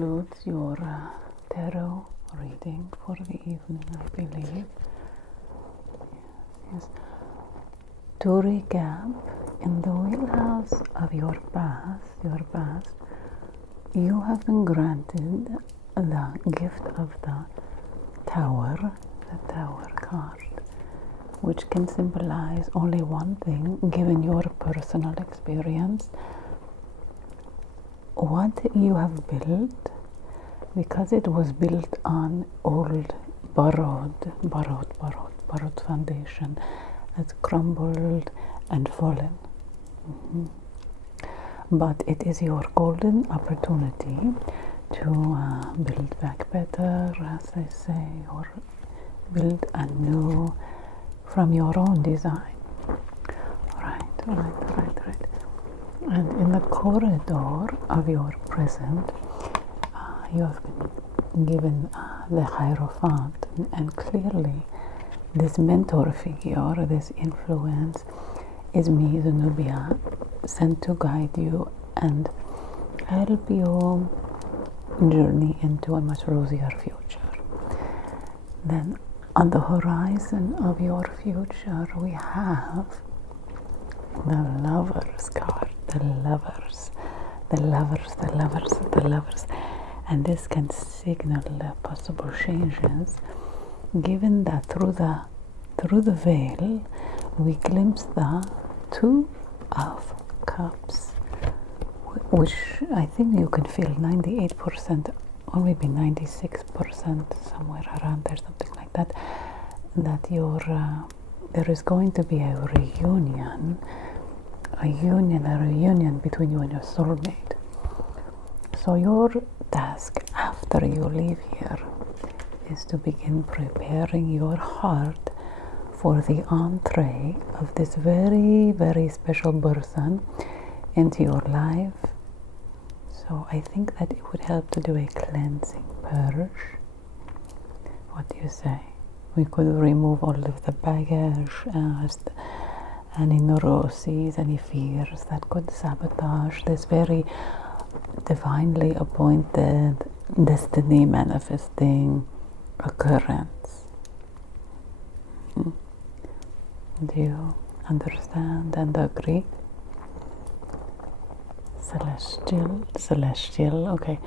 concludes your tarot reading for the evening, I believe. Yes. To recap, in the wheelhouse of your past, you have been granted the gift of the Tower card, which can symbolize only one thing, given your personal experience. What you have built, because it was built on old, borrowed foundation that's crumbled and fallen. But it is your golden opportunity to build back better, as they say, or build anew from your own design. Right. And in the corridor of your present, you have been given the Hierophant, and clearly this mentor figure, this influence, is me, Zenobia, sent to guide you and help you journey into a much rosier future. Then on the horizon of your future, we have the Lovers card. The lovers. And this can signal possible changes, given that through the veil we glimpse the Two of Cups, which I think you can feel 98% or maybe 96%, somewhere around there, something like that, that there is going to be a reunion between you and your soulmate. So your task after you leave here is to begin preparing your heart for the entree of this very, very special person into your life. So I think that it would help to do a cleansing purge. What do you say? We could remove all of the baggage, any neuroses, any fears that could sabotage this very divinely appointed, destiny manifesting occurrence. Do you understand and agree? Celestial. Okay,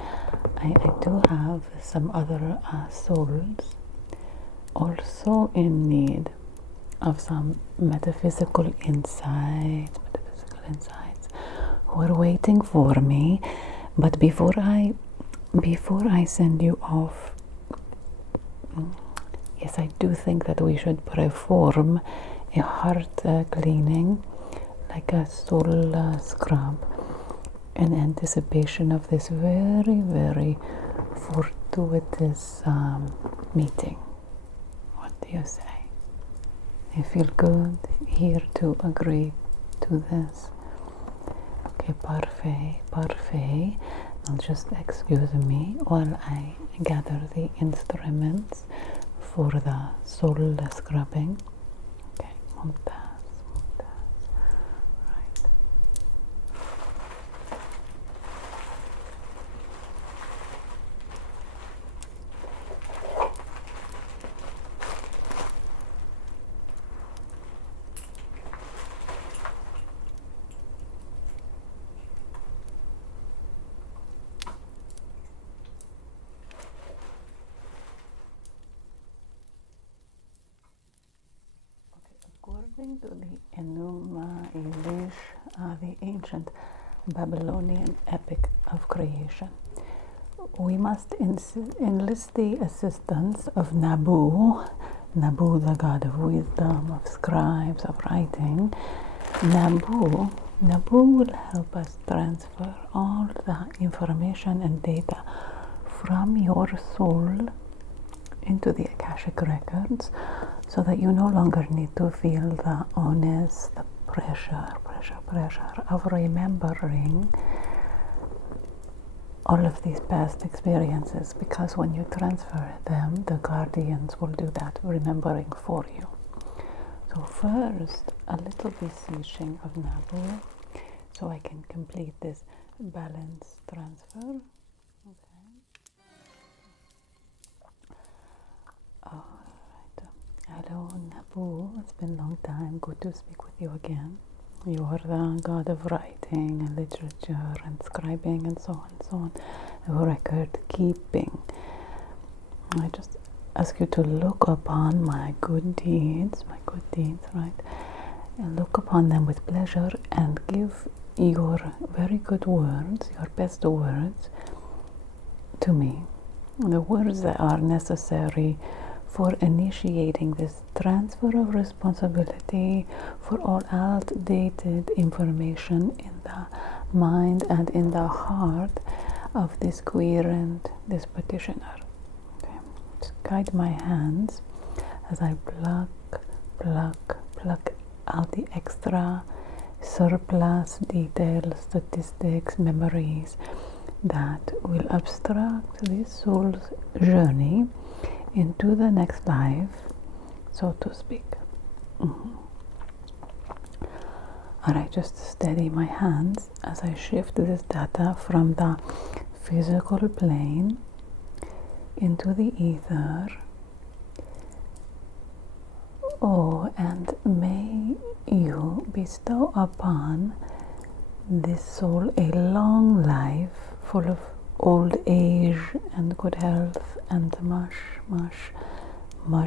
I do have some other souls also in need of some metaphysical insights who are waiting for me. But before I send you off, yes, I do think that we should perform a heart cleaning, like a soul scrub, in anticipation of this very, very fortuitous meeting. What do you say? I feel good here to agree to this. Okay, parfait. Now just excuse me while I gather the instruments for the soul scrubbing. Okay, mumtaz. Right. According to the Enuma Elish, the ancient Babylonian epic of creation, we must enlist the assistance of Nabu, the god of wisdom, of scribes, of writing. Nabu will help us transfer all the information and data from your soul into the Akashic records, so that you no longer need to feel the onus, the pressure of remembering all of these past experiences, because when you transfer them, the guardians will do that remembering for you. So first, a little beseeching of Nabu, so I can complete this balance transfer. Okay. Nabu. It's been a long time. Good to speak with you again. You are the god of writing and literature and scribing and so on and so on, and record keeping. I just ask you to look upon my good deeds, right? And look upon them with pleasure and give your very good words, your best words to me. The words that are necessary for initiating this transfer of responsibility for all outdated information in the mind and in the heart of this querent, this petitioner. Okay. Just guide my hands as I pluck out the extra surplus details, statistics, memories that will obstruct this soul's journey into the next life, so to speak. Alright, just steady my hands as I shift this data from the physical plane into the ether. Oh, and may you bestow upon this soul a long life full of old age and good health and much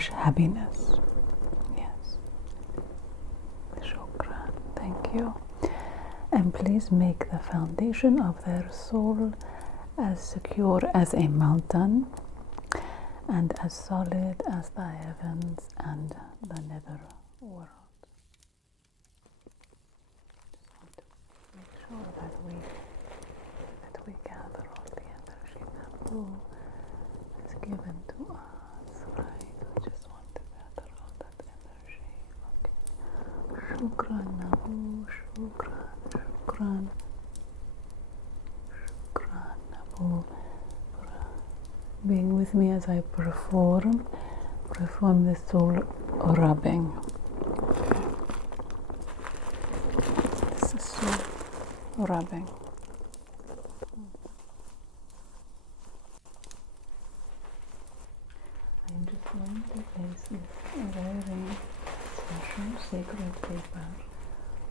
happiness. Yes. Shukran. Thank you. And please make the foundation of their soul as secure as a mountain and as solid as the heavens and the nether world. Just want to make sure that we gather all the energy Nabu is given to us, right? We just want to gather all that energy. Okay. Shukran Nabu, shukran Nabu, for being with me as I perform this soul rubbing. Okay. This is soul rubbing. I'm just going to place this very special sacred paper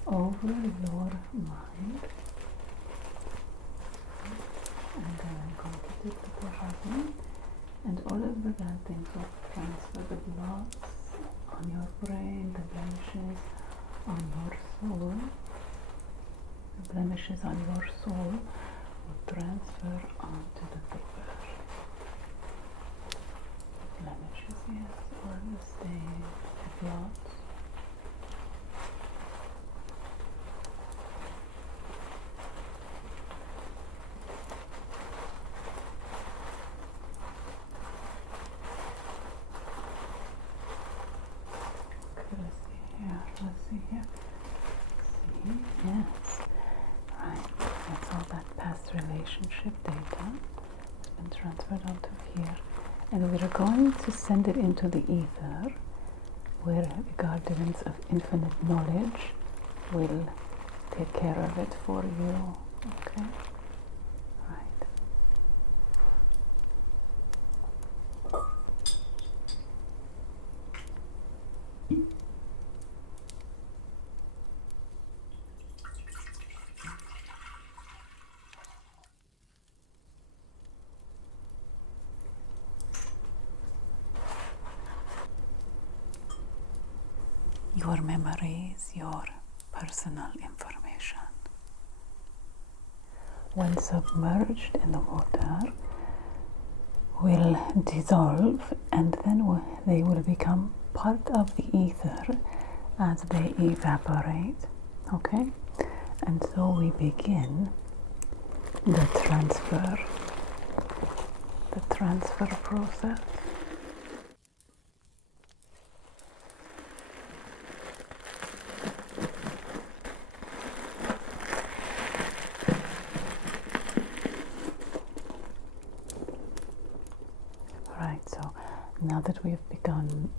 over your mind, and then I'm going to take the paper and all of the bad things will transfer, the blocks on your brain, the blemishes on your soul, will transfer onto the paper. Blemishes, yes, or the stain, the blocks. Okay, let's see here. See, yes. Right, that's all that past relationship data has been transferred onto here. And we're going to send it into the ether, where the guardians of infinite knowledge will take care of it for you. Okay? Right. Your memories, your personal information. When submerged in the water, will dissolve, and then they will become part of the ether as they evaporate. Okay? And so we begin the transfer process. So now that we've begun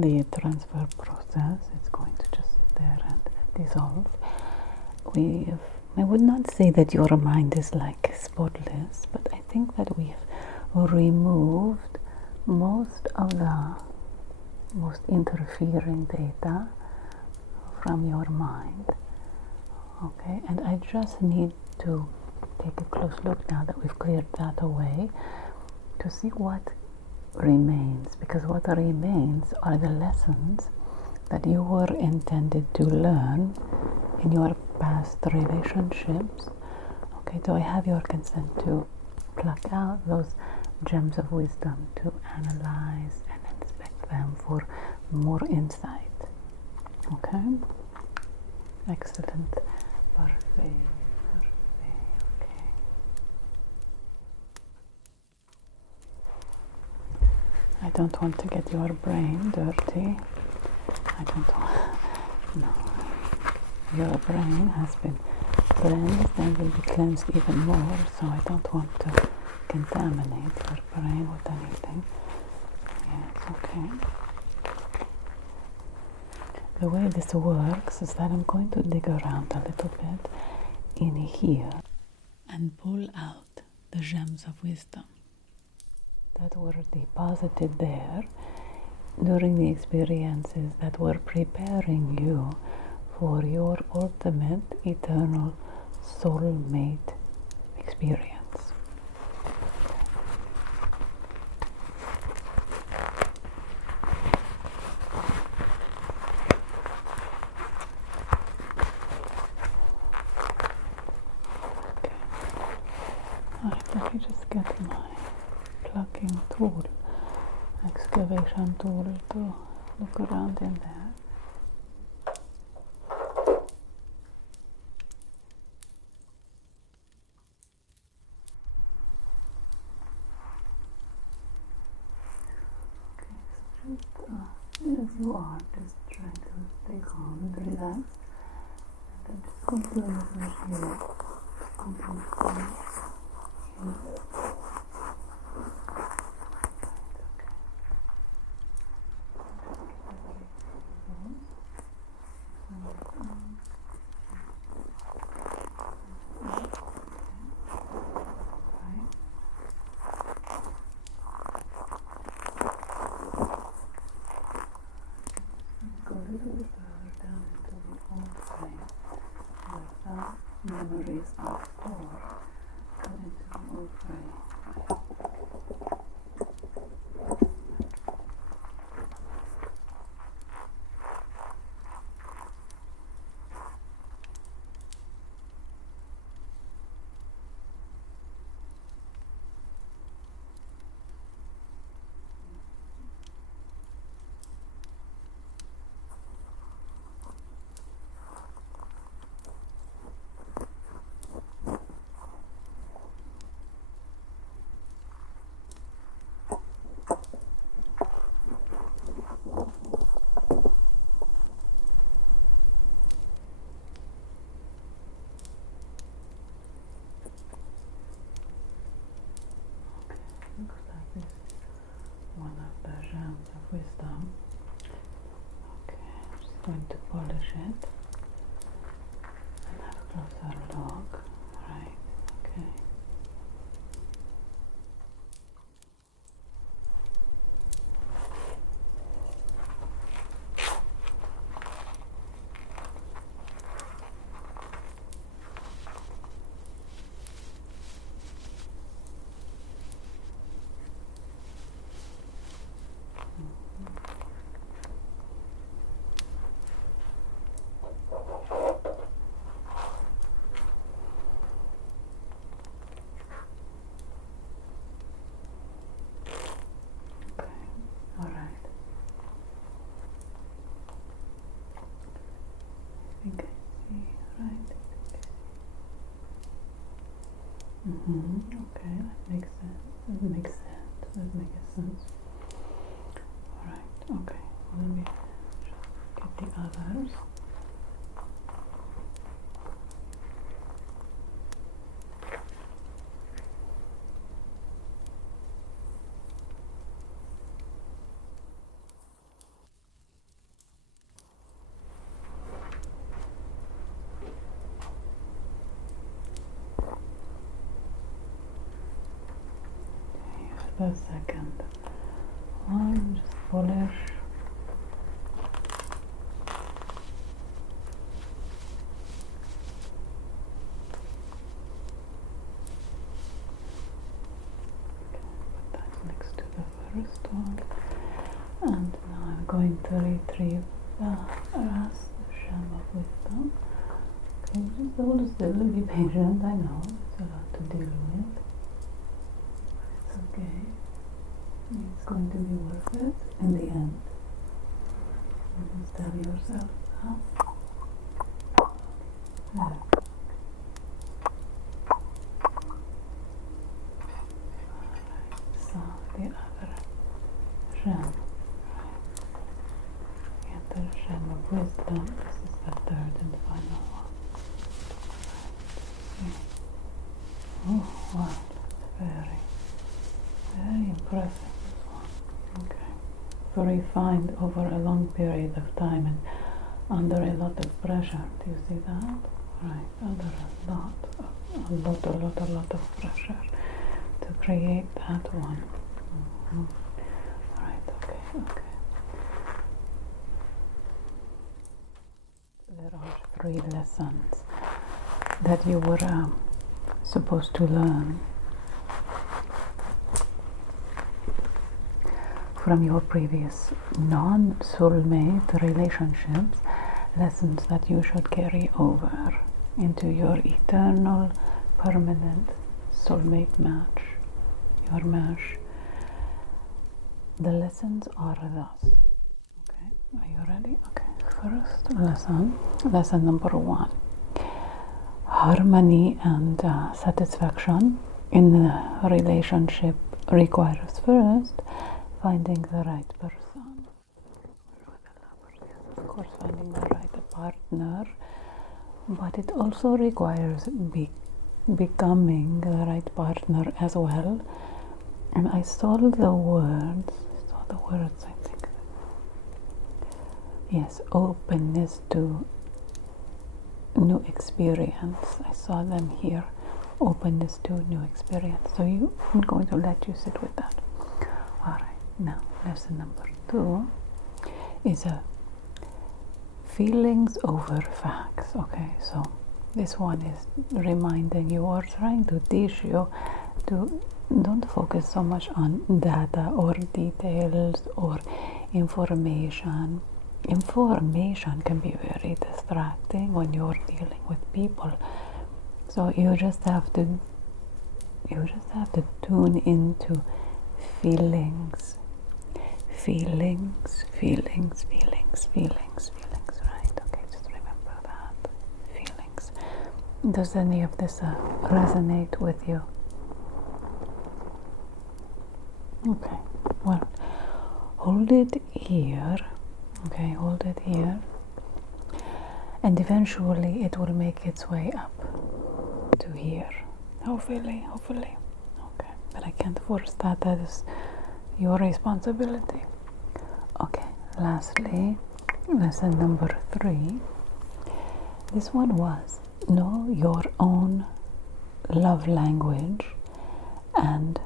the transfer process, it's going to just sit there and dissolve. I would not say that your mind is like spotless, but I think that we've removed most of the most interfering data from your mind. Okay, and I just need to take a close look now that we've cleared that away to see what remains, because what remains are the lessons that you were intended to learn in your past relationships. Okay, so I have your consent to pluck out those gems of wisdom, to analyze and inspect them for more insight. Okay? Excellent. Parfait. Okay. I don't want to get your brain dirty. I don't want... No. Your brain has been cleansed and will be cleansed even more, so I don't want to contaminate your brain with anything. Yes, okay. The way this works is that I'm going to dig around a little bit in here and pull out the gems of wisdom that were deposited there during the experiences that were preparing you for your ultimate eternal soulmate experience. Alright, let me just get my plucking tool, excavation tool, to look around in there. As you are, just try to stay calm and relax, and then just go to the massage here. Memories are stored into the old brain. Looks like this is one of the gems of wisdom. Okay, I'm just going to polish it and have a closer look. Right, okay. I think I see, right? Okay, that makes sense. That makes sense. Alright, okay. Well, let me just get the others. The second one, just polish going to retrieve the gem of wisdom. Okay, just hold still, be patient. I know it's a lot to deal with. It's okay. It's going to be worth it in the end. You just tell yourself that. There. So the other gem. Get the gem of wisdom. This is the third and final one. Oh wow, that's very impressive, this one. Okay. So refined over a long period of time and under a lot of pressure. Do you see that? Right, under a lot of pressure to create that one. Right, okay. There are 3 lessons that you were supposed to learn from your previous non-soulmate relationships, lessons that you should carry over into your eternal, permanent soulmate match, your mesh. The lessons are thus. Okay, are you ready? Okay, first lesson number 1. Harmony and satisfaction in a relationship requires first finding the right person. Of course, finding the right partner, but it also requires becoming the right partner as well. And I saw the words, I think. Yes, openness to new experience. I saw them here. Openness to new experience. So I'm going to let you sit with that. Alright, now lesson number 2 is feelings over facts. Okay, so this one is reminding you or trying to teach you to don't focus so much on data or details or information. Information can be very distracting when you're dealing with people. So you just have to tune into feelings, right? Okay, just remember that. Feelings. Does any of this resonate with you? Okay, well, hold it here. Okay, hold it here. And eventually it will make its way up to here. Hopefully. Okay, but I can't force that. That is your responsibility. Okay, lastly, lesson number 3. This one was know your own love language and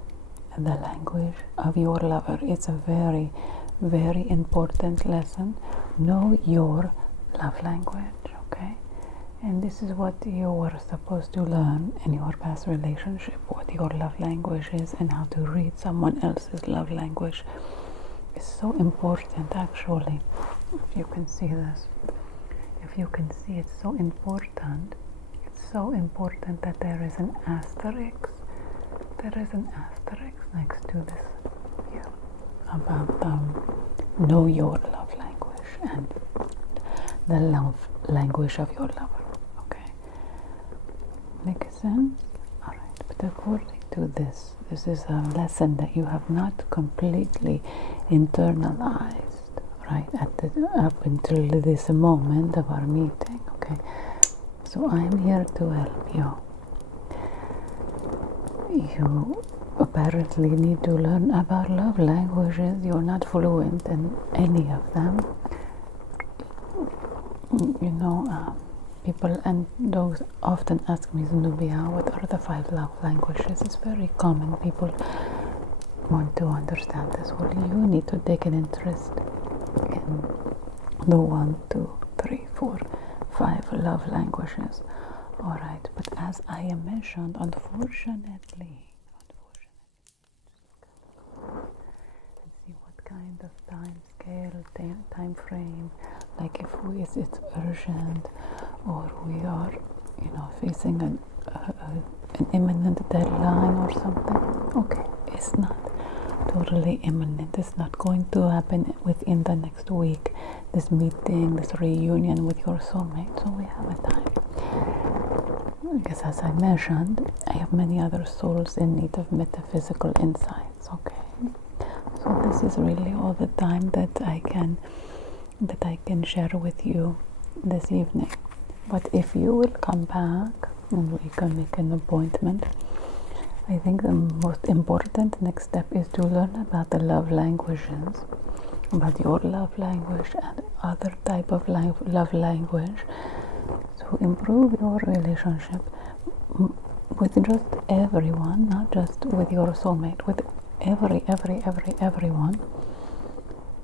the language of your lover. It's a very, very important lesson. Know your love language, okay? And this is what you were supposed to learn in your past relationship, what your love language is and how to read someone else's love language. It's so important, actually. If you can see this, if you can see, it's so important. It's so important that there is an asterisk. There is an asterisk next to this here about know your love language and the love language of your lover. Okay, make sense? All right, but according to this is a lesson that you have not completely internalized, right, up until this moment of our meeting. Okay, so I'm here to help you. You apparently need to learn about love languages. You're not fluent in any of them. You know, people and dogs often ask me, Zenobia, what are the 5 love languages? It's very common. People want to understand this. Well, you need to take an interest in the 1, 2, 3, 4, 5 love languages. All right, but as I am mentioned, unfortunately, and see what kind of time scale, time frame, like if it's urgent, or we are, facing an imminent deadline or something. Okay, it's not totally imminent. It's not going to happen within the next week, this meeting, this reunion with your soulmate. So we have a time. Because as I mentioned, I have many other souls in need of metaphysical insights. Okay, so this is really all the time that I can share with you this evening. But if you will come back and we can make an appointment, I think the most important next step is to learn about the love languages, about your love language and other type of love language, to improve your relationship with just everyone, not just with your soulmate, with everyone,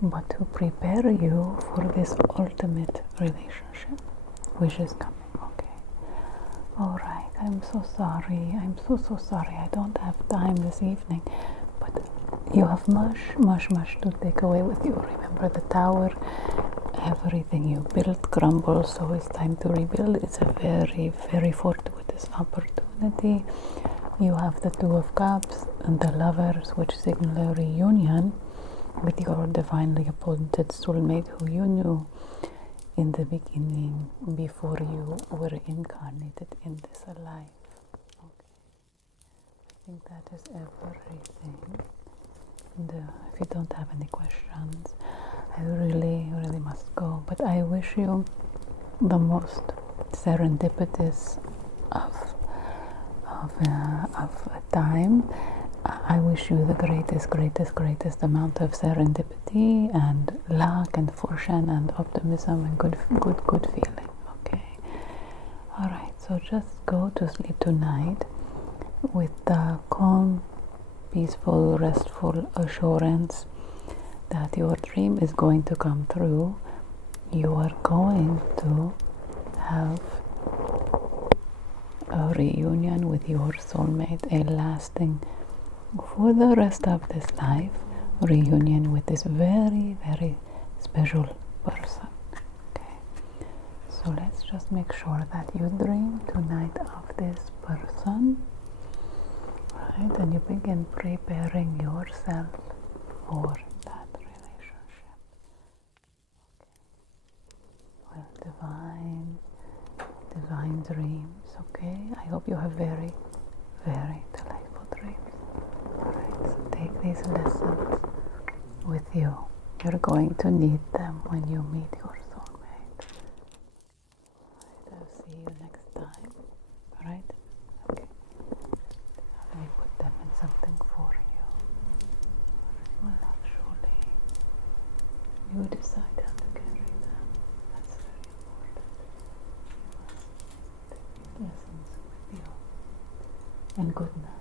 but to prepare you for this ultimate relationship which is coming. Okay, all right, I'm so sorry, so sorry I don't have time this evening, but you have much to take away with you. Remember, the tower, everything you built crumbles, so it's time to rebuild. It's a very fortuitous opportunity. You have the Two of Cups and the Lovers, which signal a reunion with your divinely appointed soulmate who you knew in the beginning, before you were incarnated in this life. Okay, I think that is everything. And if you don't have any questions, I really must go. But I wish you the most serendipitous of time. I wish you the greatest amount of serendipity and luck and fortune and optimism and good feeling. Okay. All right. So just go to sleep tonight with the calm, peaceful, restful assurance that your dream is going to come true. You are going to have a reunion with your soulmate, a lasting, for the rest of this life, reunion with this very special person. Okay, so let's just make sure that you dream tonight of this person, right? And you begin preparing yourself for that relationship. Okay. Well, divine dreams. Okay, I hope you have very delightful dreams. Alright, so take these lessons with you. You're going to need them when you meet your soulmate. Alright, I'll see you next time. Alright? Okay. Let me put them in something for you. Well, actually, you decide how to carry them. That's very important. You must take these lessons with you. And good night.